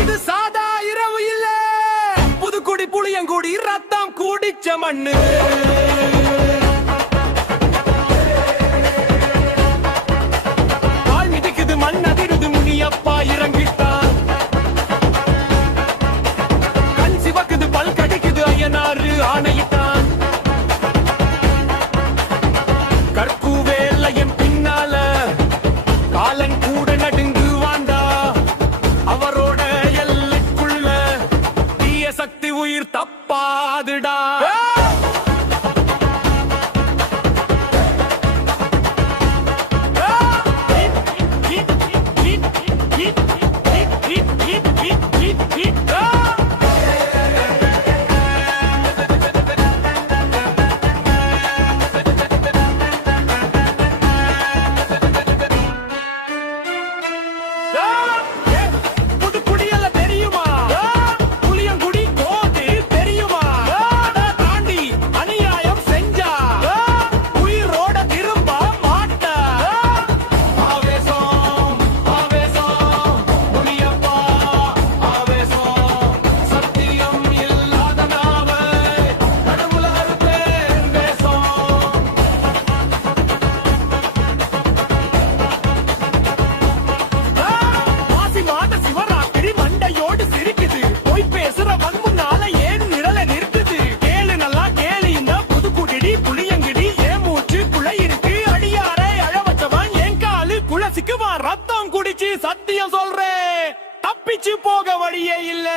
இது சாதா இரவு இல்ல, புதுக்குடி புளியங்குடி ரத்தம் கூடிச்ச மண்ணு. கால் மிதிக்குது மண் அதிருது முனியப்பா இறங்கிட்டான். கண் சிவக்குது பல் கடிக்குது ஐயனாரு ஆணையிட்டான். கற்குவேலையன் பின்னால காலன் கூட நடுங்கு வாண்டா. அவரோட எல்லைக்குள்ள தீய சக்தி உயிர் தப்பாதுடா. ரத்தம் குடிச்சு சத்தியம் சொல்றேன், தப்பிச்சு போக வழியே இல்ல.